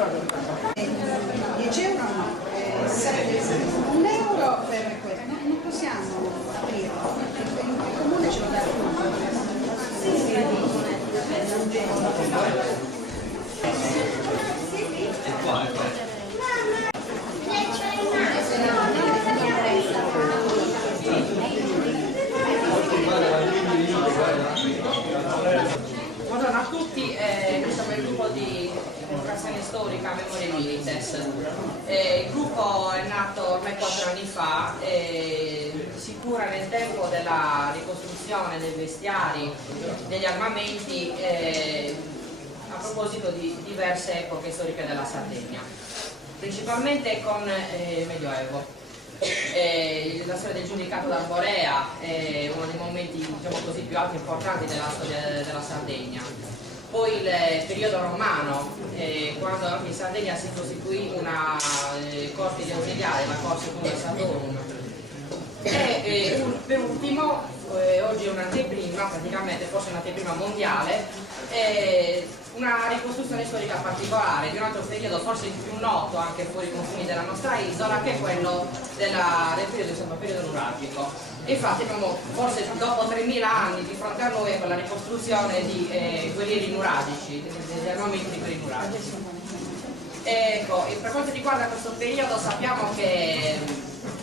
10 euro no, 1 euro per questo, non possiamo aprirlo, il comune ce lo dà tutto. Buongiorno a tutti, siamo il gruppo di Democrazia Storica Memoria Milites. Il gruppo è nato ormai 4 anni fa, si cura nel tempo della ricostruzione dei vestiari, degli armamenti, a proposito di diverse epoche storiche della Sardegna, principalmente con il Medioevo. La storia del giudicato d'Arborea è uno dei momenti, diciamo così, più alti e importanti della storia della Sardegna. Poi il periodo romano, quando anche in Sardegna si costituì una corte di ausiliari, la Corte Cum Sadorum. E per ultimo, oggi è un'anteprima, praticamente forse un'anteprima mondiale, una ricostruzione storica particolare di un altro periodo forse più noto anche fuori i confini della nostra isola, che è quello del periodo nuragico. Infatti abbiamo forse dopo 3000 anni di fronte a noi con la ricostruzione di guerrieri nuragici, degli armamenti di guerrieri nuragici. Ecco, per quanto riguarda questo periodo sappiamo che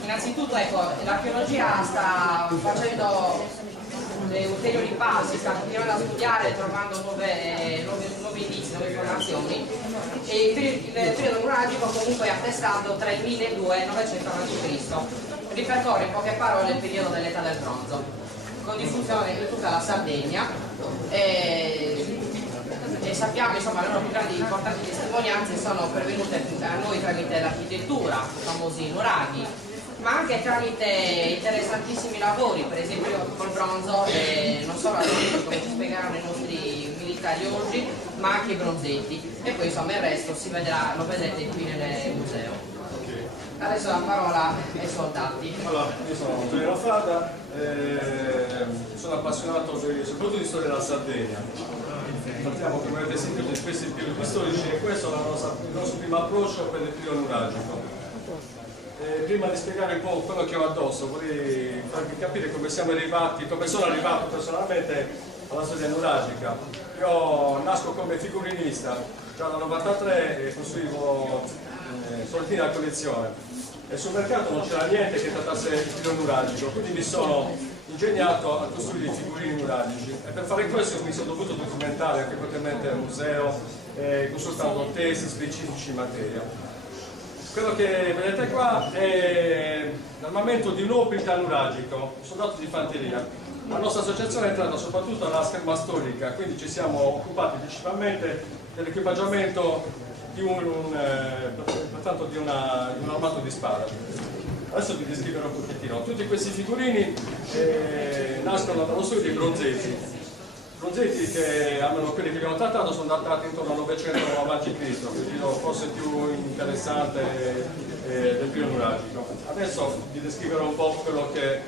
innanzitutto l'archeologia sta facendo ulteriori passi, sta continuando a studiare, trovando nuovi indizi, nuove informazioni, e il periodo nuragico comunque è attestato tra il 1002 e il 900 a.C. Ripercorre in poche parole il periodo dell'età del bronzo, con diffusione in tutta la Sardegna, e sappiamo, insomma, le loro più grandi importanti testimonianze sono pervenute a noi tramite l'architettura, i famosi nuraghi, ma anche tramite interessantissimi lavori, per esempio col bronzo, non solo artisti come ci spiegheranno i nostri militari oggi, ma anche i bronzetti, e poi insomma il resto si vedrà, lo vedrete qui nel museo. Adesso la parola ai soldati. Allora, io sono Antonio Fada, sono appassionato soprattutto di storia della Sardegna. Trattiamo, come avete sentito, di questi periodi storici, e questo è il nostro primo approccio per il periodo nuragico. Prima di spiegare un po' quello che ho addosso, vorrei farvi capire come siamo arrivati, come sono arrivato personalmente alla storia nuragica. Io nasco come figurinista, già dal 93 costruivo solitini da collezione, e sul mercato non c'era niente che trattasse il periodo nuragico, quindi mi sono ingegnato a costruire figurini nuragici, e per fare questo mi sono dovuto documentare anche potentemente al museo, consultando testi specifici in materia. Quello che vedete qua è l'armamento di un opita nuragico, un soldato di fanteria. La nostra associazione è entrata soprattutto alla scherma storica, quindi ci siamo occupati principalmente dell'equipaggiamento di un armato di spada. Adesso vi descriverò un pochettino. Tutti questi figurini nascono dallo studio dei bronzetti. Bronzetti che, almeno quelli che abbiamo trattato, sono datati intorno al 900 a.C., quindi forse più interessante del periodo nuragico. Adesso vi descriverò un po' quello che è.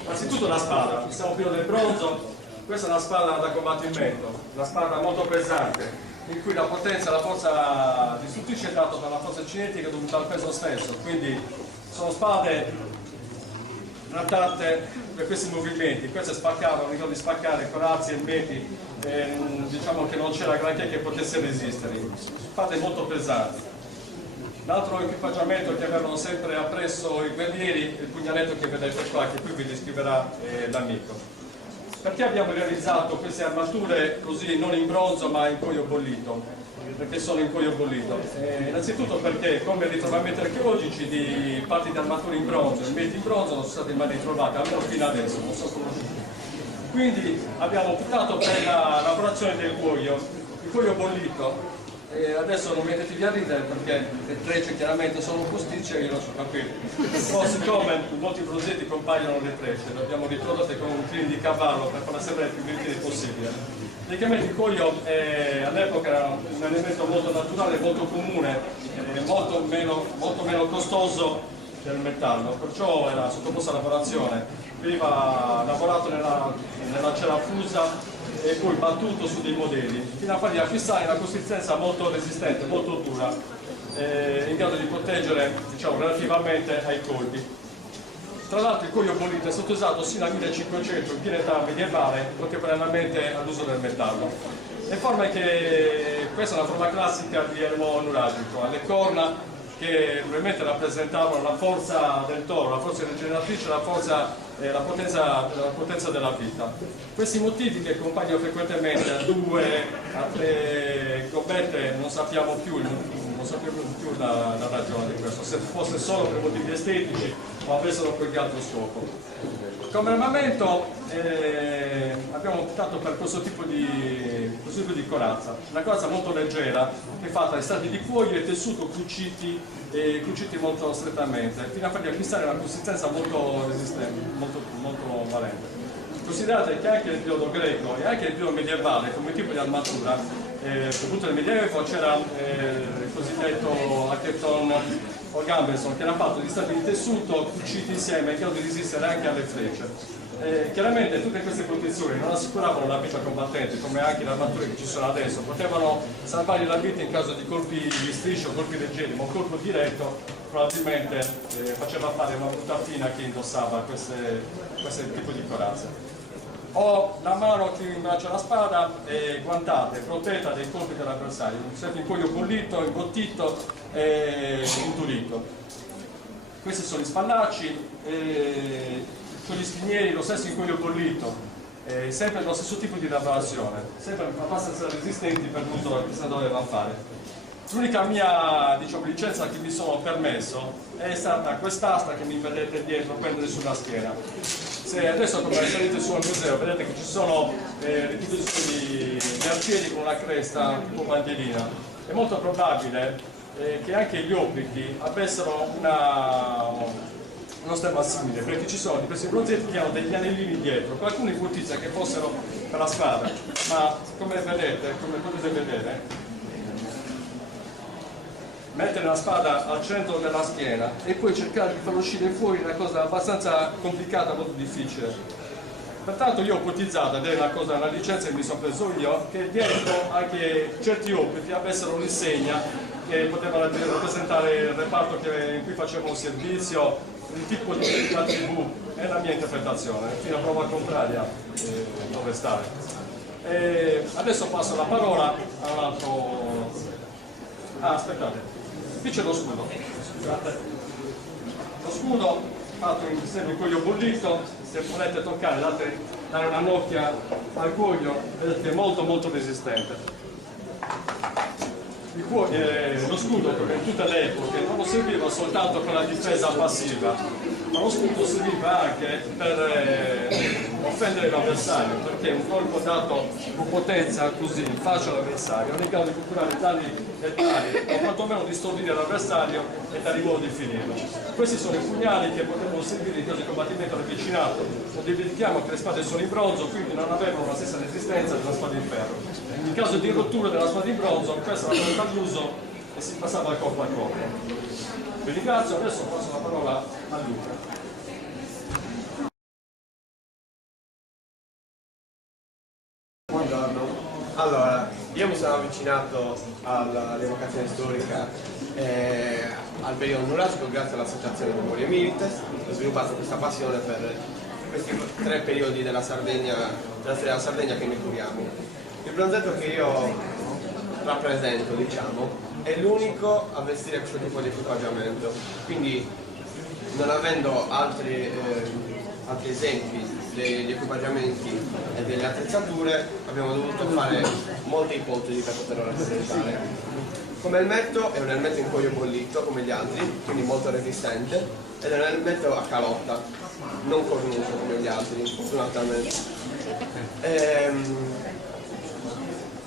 Innanzitutto la spada, siamo più del bronzo. Questa è una spada da combattimento, una spada molto pesante, in cui la potenza e la forza distruttrice è data dalla forza cinetica dovuta al peso stesso, quindi sono spade trattate per questi movimenti. Queste spaccavano, ricordo di spaccare corazzi e meti, diciamo che non c'era granché che potesse resistere, spade molto pesanti. L'altro equipaggiamento che avevano sempre appresso i guerrieri è il pugnaletto che vedete qua, che qui vi descriverà l'amico. Perché abbiamo realizzato queste armature così non in bronzo ma in cuoio bollito? Perché sono in cuoio bollito? Innanzitutto perché, come ritrovamenti archeologici di parti di armature in bronzo e meti in bronzo non sono state mai ritrovate, almeno fino adesso, non sono conosciuti. Quindi abbiamo optato per la lavorazione del cuoio, il cuoio bollito. Adesso non mettetevi a ridere perché le trecce chiaramente sono posticce e io non so capire. Però siccome in molti bronzetti compaiono le trecce, le abbiamo riprodotte con un crino di cavallo per farla sembrare più veritiera possibile. Praticamente il cuoio all'epoca era un elemento molto naturale, molto comune, molto meno costoso del metallo, perciò era sottoposto a lavorazione, veniva lavorato nella cera fusa e poi battuto su dei modelli, fino a fargli acquistare una consistenza molto resistente, molto dura, in grado di proteggere, diciamo, relativamente ai colpi. Tra l'altro il cuoio bollito è stato usato sino al 1500 in piena età medievale, contemporaneamente all'uso del metallo. Le forme che questa è una forma classica di elmo nuragico, alle corna che probabilmente rappresentavano la forza del toro, la forza rigeneratrice, la potenza della vita. Questi motivi che compaiono frequentemente a 2, a 3 gobbette non sappiamo più la ragione di questo, se fosse solo per motivi estetici o avessero qualche altro scopo. Come armamento abbiamo optato per questo tipo di corazza, una corazza molto leggera che è fatta di strati di cuoio e tessuto cuciti molto strettamente, fino a fargli acquistare una consistenza molto resistente, molto valente. Considerate che anche nel periodo greco e anche nel periodo medievale come tipo di armatura, soprattutto nel Medioevo c'era il cosiddetto hacketon o gambeson, che era fatto di strati di tessuto cuciti insieme in grado di resistere anche alle frecce. Chiaramente tutte queste protezioni non assicuravano la vita combattente come anche le armature che ci sono adesso, potevano salvargli la vita in caso di colpi di striscio, colpi leggeri, ma un colpo diretto probabilmente faceva fare una brutta fina che indossava questo tipo di corazze. Ho la mano che imbraccia la spada e guantate, protetta dai colpi dell'avversario, sempre in cuoio bollito, imbottito e indurito. Questi sono gli spallacci, con gli spinieri lo stesso in cuoio bollito, sempre lo stesso tipo di lavorazione, sempre abbastanza resistenti per l'uso che si doveva fare. L'unica mia, diciamo, licenza che mi sono permesso è stata quest'asta che mi vedete dietro prendere sulla schiena. Se adesso come salite su al museo vedete che ci sono riproduzioni di arcieri con una cresta tipo bandierina, è molto probabile che anche gli obblighi avessero uno stemma simile, perché ci sono di questi bronzetti che hanno degli anellini dietro, qualcuno ipotizza che fossero per la spada, ma come potete vedere, mettere la spada al centro della schiena e poi cercare di far uscire fuori è una cosa abbastanza complicata, molto difficile. Pertanto io ho ipotizzato, ed è una licenza che mi sono preso io, che dietro anche certi obblighi avessero un'insegna che poteva rappresentare il reparto in cui facevo un servizio, il tipo di TV, è la mia interpretazione, fino a prova contraria dove stare. Adesso passo la parola a un altro... aspettate. Qui c'è lo scudo. Lo scudo fatto in sempre cuoio bollito, se volete toccare, dare una nocchia al cuoio, vedete che è molto resistente. Lo scudo, come in tutte le epoche, non serviva soltanto per la difesa passiva, ma lo scudo serviva anche per offendere l'avversario, perché un colpo dato con potenza così in faccia all'avversario è in grado di procurare danni letali o quantomeno di stordire l'avversario e dare modo di finirlo. Questi sono i pugnali che potevano servire in caso di combattimento ravvicinato. Non dimentichiamo che le spade sono in bronzo, quindi non avevano la stessa resistenza della spada in ferro. In caso di rottura della spada in bronzo, questa era stata all'uso e si passava al corpo a corpo. Vi ringrazio, adesso passo la parola a Luca. Buongiorno, allora io mi sono avvicinato all'evocazione storica al periodo nuragico grazie all'associazione Memoria Milites. Ho sviluppato questa passione per questi 3 periodi della storia della Sardegna che noi curiamo. Il bronzetto che io rappresento, diciamo, è l'unico a vestire questo tipo di equipaggiamento, quindi non avendo altri esempi degli equipaggiamenti e delle attrezzature abbiamo dovuto fare molte ipotesi per poterlo rappresentare. Come elmetto è un elmetto in cuoio bollito come gli altri, quindi molto resistente, ed è un elmetto a calotta, non cornuto come gli altri, fortunatamente.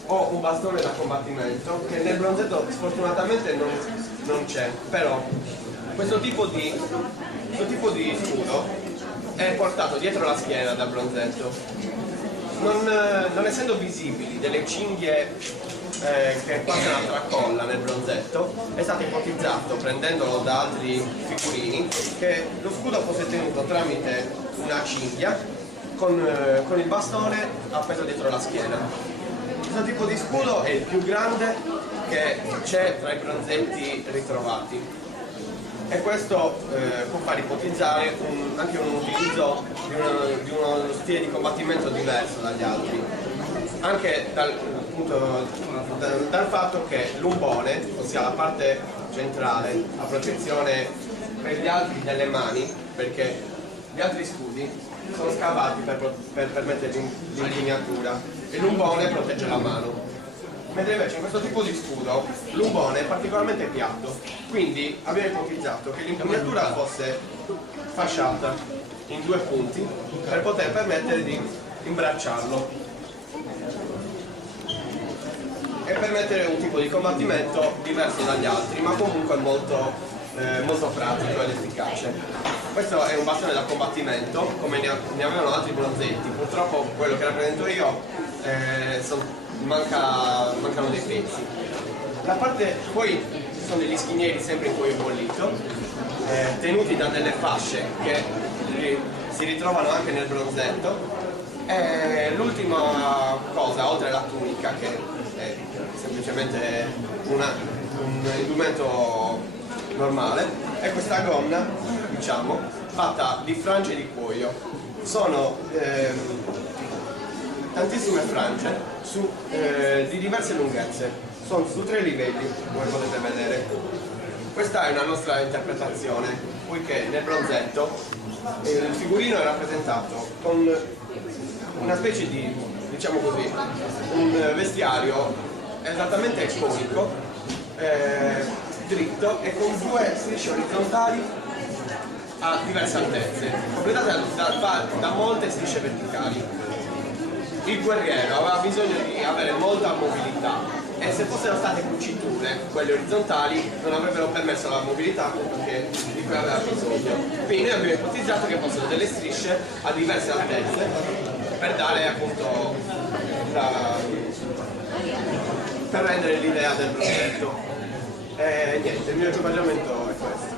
Ho un bastone da combattimento che nel bronzetto sfortunatamente non c'è, però questo tipo di scudo è portato dietro la schiena dal bronzetto, non essendo visibili delle cinghie che passa una tracolla nel bronzetto, è stato ipotizzato, prendendolo da altri figurini, che lo scudo fosse tenuto tramite una cinghia con il bastone appeso dietro la schiena. Questo tipo di scudo è il più grande che c'è tra i bronzetti ritrovati. E questo può far ipotizzare anche un utilizzo di uno stile di combattimento diverso dagli altri, anche dal fatto che l'umbone, ossia la parte centrale, a protezione per gli altri delle mani, perché gli altri scudi sono scavati per permettere l'impugnatura e l'umbone protegge la mano. Mentre invece in questo tipo di scudo l'umbone è particolarmente piatto, quindi abbiamo ipotizzato che l'impugnatura fosse fasciata in 2 punti per poter permettere di imbracciarlo e permettere un tipo di combattimento diverso dagli altri, ma comunque molto pratico ed efficace. Questo è un bastone da combattimento, come ne avevano altri bronzetti. Purtroppo quello che rappresento io mancano dei pezzi. Poi ci sono degli schinieri sempre in cuoio bollito, tenuti da delle fasce che si ritrovano anche nel bronzetto. E l'ultima cosa, oltre alla tunica, che è semplicemente un indumento normale, è questa gonna, diciamo, fatta di frange di cuoio. Sono tantissime frange di diverse lunghezze, sono su 3 livelli, come potete vedere. Questa è una nostra interpretazione, poiché nel bronzetto il figurino è rappresentato con una specie di, diciamo così, un vestiario esattamente conico, dritto e con 2 strisce orizzontali a diverse altezze, completate da molte strisce verticali. Il guerriero aveva bisogno di avere molta mobilità e se fossero state cuciture, quelle orizzontali, non avrebbero permesso la mobilità di cui aveva bisogno. Quindi noi abbiamo ipotizzato che fossero delle strisce a diverse altezze per dare appunto per rendere l'idea del progetto. E niente, il mio equipaggiamento è questo.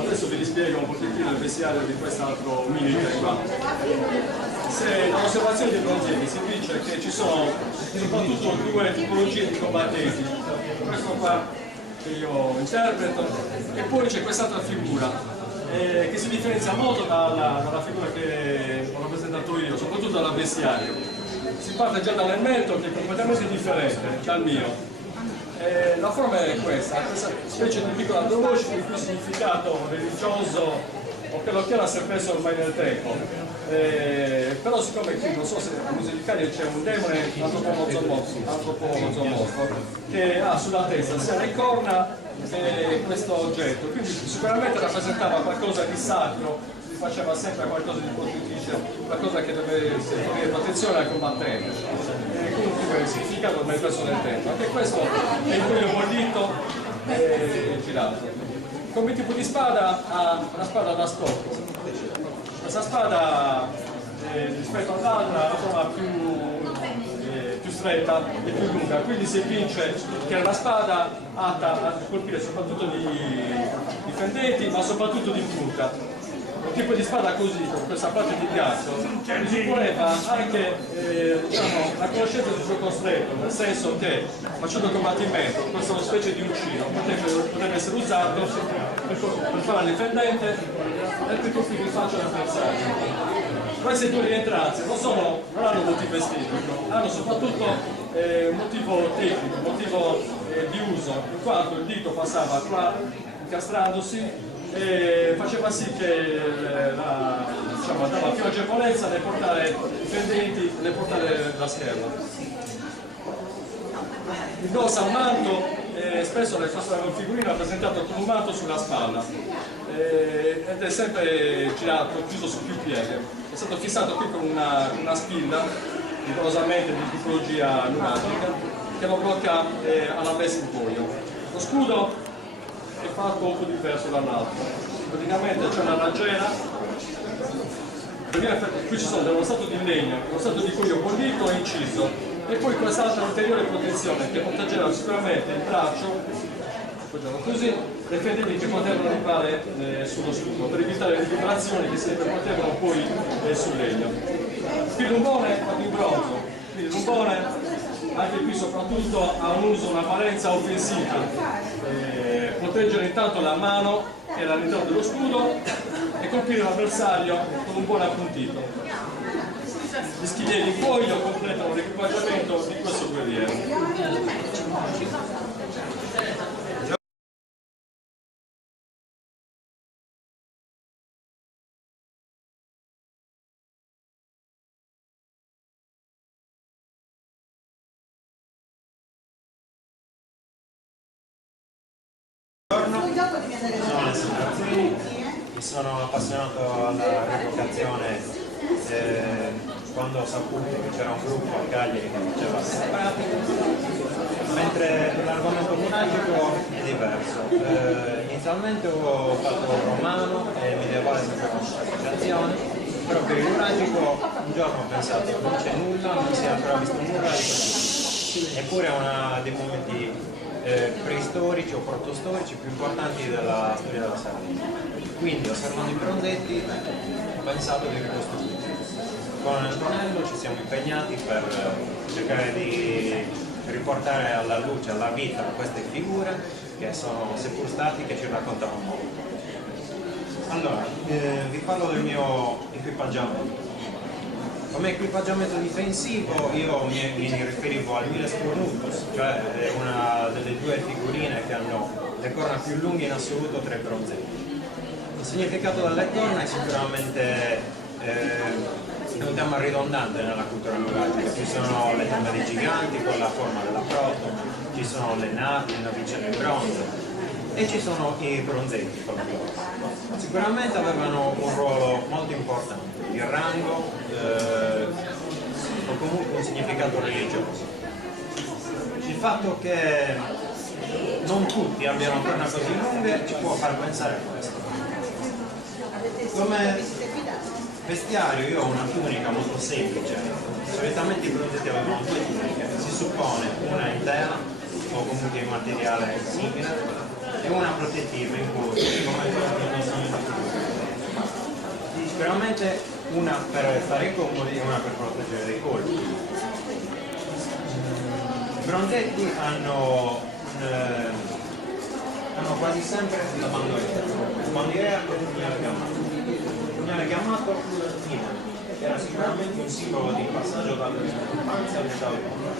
Adesso vi rispiego un pochettino il vestiario di quest'altro militare qua. Se dall'osservazione dei bronzetti si dice che ci sono soprattutto 2 tipologie di combattenti, questo qua che io interpreto, e poi c'è quest'altra figura che si differenzia molto dalla figura che ho rappresentato io, soprattutto dal vestiario. Si parte già dall'elmetto che è completamente differente dal mio. La forma è questa specie di piccola croce il cui significato religioso o che lo chiama si è perso ormai nel tempo. Però siccome qui non so se a Museo di Cagliari c'è un demone antropomorfo che ha sulla testa sia le corna e questo oggetto, quindi sicuramente rappresentava qualcosa di sacro, si faceva sempre qualcosa di pontificio, qualcosa che deve fornire protezione al combattente. Comunque il significato ormai perso nel tempo. Anche questo è il cuoio bollito e girato. Come tipo di spada ha una spada da stocco. Questa spada rispetto all'altra la trova più stretta e più lunga, quindi si evince che è una spada atta a colpire soprattutto di fendenti ma soprattutto di punta. Un tipo di spada così, con questa parte di ghiaccio, supponeva anche diciamo, la conoscenza del gioco stretto, nel senso che facendo combattimento questa specie di uncino potrebbe essere usato per fare l'indifendente e per colpire il faccia dell'avversario. Queste 2 rientranze non hanno motivo estetico, hanno soprattutto un motivo tecnico, un motivo di uso, in quanto il dito passava qua incastrandosi e faceva sì che dava più agevolezza nel portare i fendenti, nel portare la scherma. Indossa un manto, spesso nel figurino è rappresentato con un manto sulla spalla ed è sempre girato, chiuso su più pieghe. È stato fissato qui con una spilla, rigorosamente di tipologia pneumatica, che lo blocca alla messa in cuoio. Lo scudo è fatto un po' diverso dall'altro. Praticamente c'è una raggiera Qui ci sono dello strato di legno, uno strato di cuoio bollito e inciso, e poi quest'altra ulteriore protezione che proteggerà sicuramente il braccio, appoggiamo così, le fedeli che potevano arrivare sullo scudo, per evitare le vibrazioni che si potevano poi sul legno. Qui il lumbone è di bronzo, quindi il lumbone anche qui soprattutto ha un uso, una valenza offensiva, proteggere intanto la mano e all'interno dello scudo e colpire l'avversario con un buon appuntito. Gli schivieri in foglio completano l'equipaggiamento di questo guerriero. Sono Alessandro Arzini, mi sono appassionato alla rievocazione quando ho saputo che c'era un gruppo a Cagliari che faceva queste pratiche, mentre per l'argomento monagico è diverso. Inizialmente ho fatto romano e medievale sempre con questa associazione, però per il monagico un giorno ho pensato non c'è nulla, non si è ancora visto nulla di così. Eppure è uno dei momenti preistorici o protostorici più importanti della storia della Sardegna. Quindi osservando i bronzetti ho pensato di ricostruire. Con Antonello ci siamo impegnati per cercare di riportare alla luce, alla vita queste figure che sono seppur statiche, ci raccontano molto. Allora, vi parlo del mio equipaggiamento. Come equipaggiamento difensivo io mi riferivo al Miles Cornutus, cioè una delle due figurine che hanno le corna più lunghe in assoluto tra i bronzetti. Il significato delle corna è sicuramente un tema ridondante nella cultura nuragica. Ci sono le tombe dei giganti con la forma della proto, ci sono le navicelle in bronzo e ci sono i bronzetti con loro. Sicuramente avevano un ruolo molto importante, il rango o comunque un significato religioso. Il fatto che non tutti abbiano corna così lunghe ci può far pensare a questo. Come vestiario io ho una tunica molto semplice, solitamente i bronzetti avevano due tuniche, si suppone una in tela o comunque in materiale simile e una protettiva in cuoio, come quella che indossano. Sicuramente una per stare comodi e una per proteggere dai colpi. I bronzetti hanno quasi sempre la bandoliera, bandiera e un pugnale gammato. Il pugnale gammato era sicuramente un simbolo di passaggio dall'infanzia all'età adulta,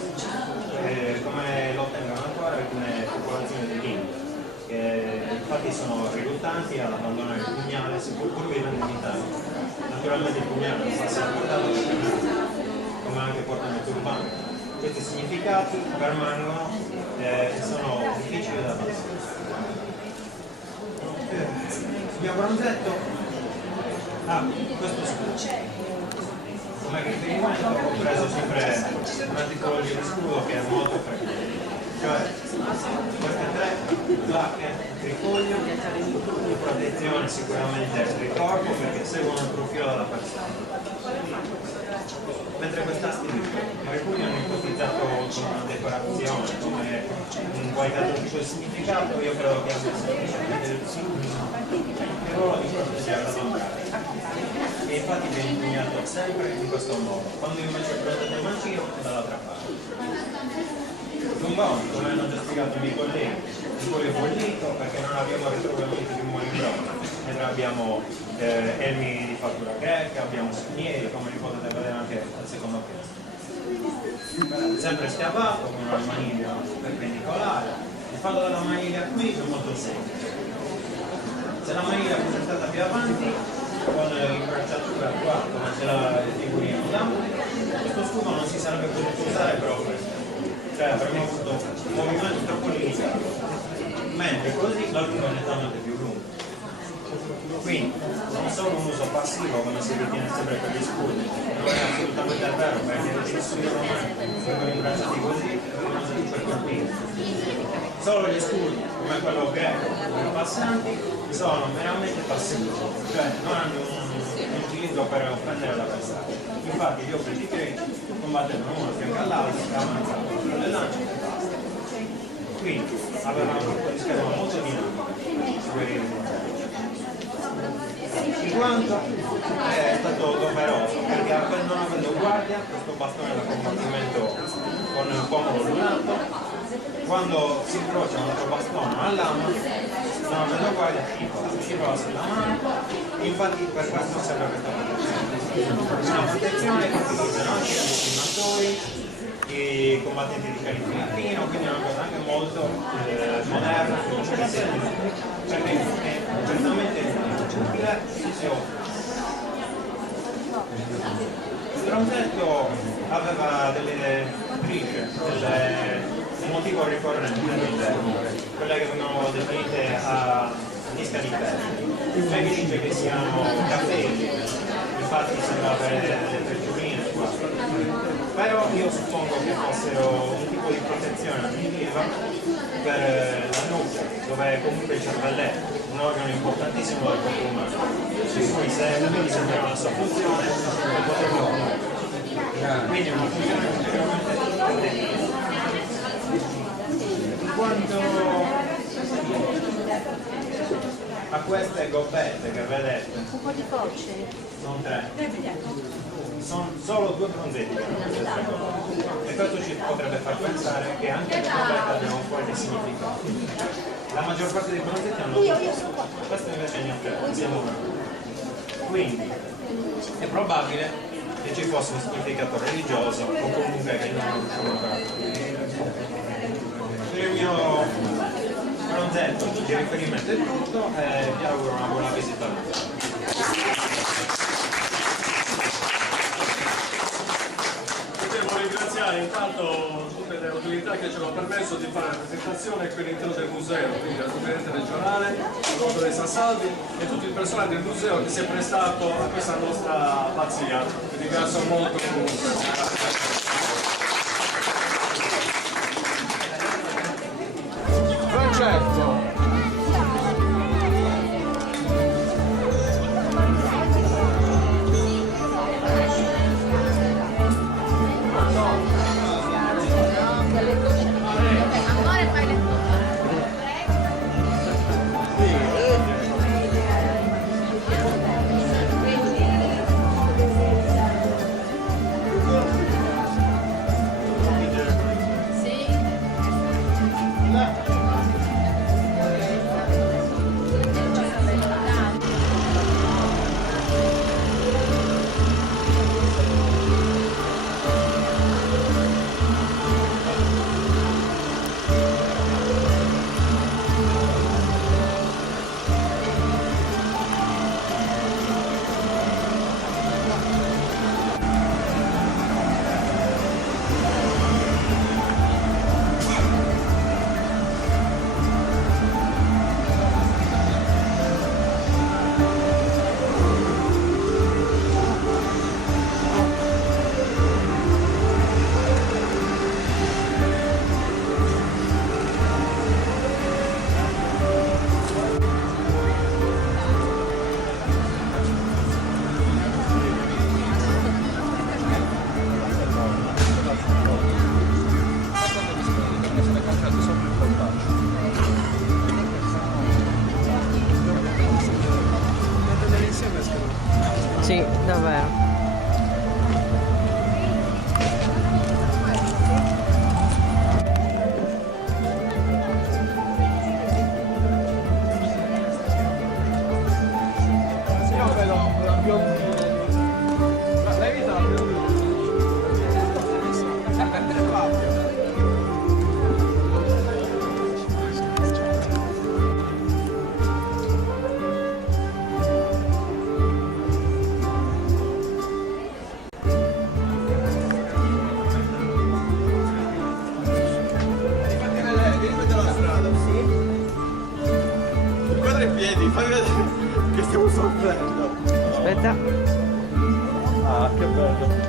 come lo ottengono ancora alcune popolazioni dell'India, che infatti sono riluttanti ad abbandonare il pugnale seppur vivendo in Italia. Naturalmente il pugnale non può essere portato come anche portano il turbante. Questi significati permangono e sono difficili da passare. Il mio bronzetto ha questo scudo. Come riferimento ho preso sempre una tipologia di scudo che è molto frequente. Cioè queste tre placche trifoglio di protezione sicuramente del corpo perché seguono il profilo della persona, mentre quest'asti alcuni hanno ipotizzato come una decorazione, come un qualche altro tipo di significato. Io credo che abbia semplicemente il ruolo di proteggere la donna e infatti viene impugnato sempre in questo modo, quando invece prendete il mancino dall'altra parte. Lumboni, come hanno già spiegato i miei colleghi, il cuore bollito perché non abbiamo ritrovamenti di umori in bronzo, mentre abbiamo elmi di fattura greca, abbiamo schieri, come li potete vedere anche al secondo piano. Sempre schiavato con una maniglia perpendicolare. Il fatto della maniglia qui è molto semplice. Se la maniglia fosse stata più avanti, con l'imbracciatura qua, come ce l'ha il figurino là, questo scudo non si sarebbe potuto usare proprio. Cioè avremmo avuto un movimento troppo limitato, mentre così l'altro è nettamente più lungo. Quindi non solo un uso passivo come si ritiene sempre per gli scudi, non è assolutamente vero perché gli scudi romani vengono imbracciati così per colpire. Solo gli scudi come quello greco, come i passanti, sono meramente passivi, cioè non hanno un utilizzo per offendere l'avversario. Infatti gli operi di Grey combattono uno fianco all'altro e avanzano quello del lancio e basta. Quindi aveva un gruppo di schema molto dinamico, in quanto è stato doveroso, perché non avendo guardia, questo bastone da combattimento con il pomolo lunato, quando si incrocia un altro bastone a lama, non avendo guardia, scivola sulla mano, infatti per questo serve questa protezione. Una protezione che utilizzano anche gli ultimatori, i combattenti di calibro fino, quindi è una cosa anche molto moderna, perché è certamente utile se offre. Il bronzetto aveva delle strisce, un motivo ricorrente all'interno, quelle che vengono definite a disca di ferro. Lei mi dice che siano capelli, infatti sembra avere delle treccioline qua. Però io suppongo che fossero un tipo di protezione aggiuntiva per la nuca, dove comunque il cervelletto, un organo importantissimo del corpo umano, su cui se quindi sembrava la sua funzione, non poteva muovere. Quindi è una funzione completamente protettiva. In quanto a queste gobbette che vedete, Un po' di cocce. sono tre. Sono solo 2 bronzetti che hanno queste tre cose. E questo ci potrebbe far pensare che anche le gobbette abbiano un qualche significato. La maggior parte dei bronzetti hanno questo invece ne ha 3, siamo 1. Quindi è probabile che ci fosse un significato religioso o comunque che non riusciamo ancora a capire. Il mio bronzetto di riferimento è tutto e vi auguro una buona visita al museo. Devo ringraziare intanto tutte le autorità che ci hanno permesso di fare la presentazione qui all'interno del museo, quindi la Superintendente regionale, la dottoressa Salvi e tutto il personale del museo che si è prestato a questa nostra pazzia. Vi ringrazio molto comunque. Certo. Sì, davvero. Piedi, fai vedere che stiamo soffrendo. Aspetta. Ah, che bello.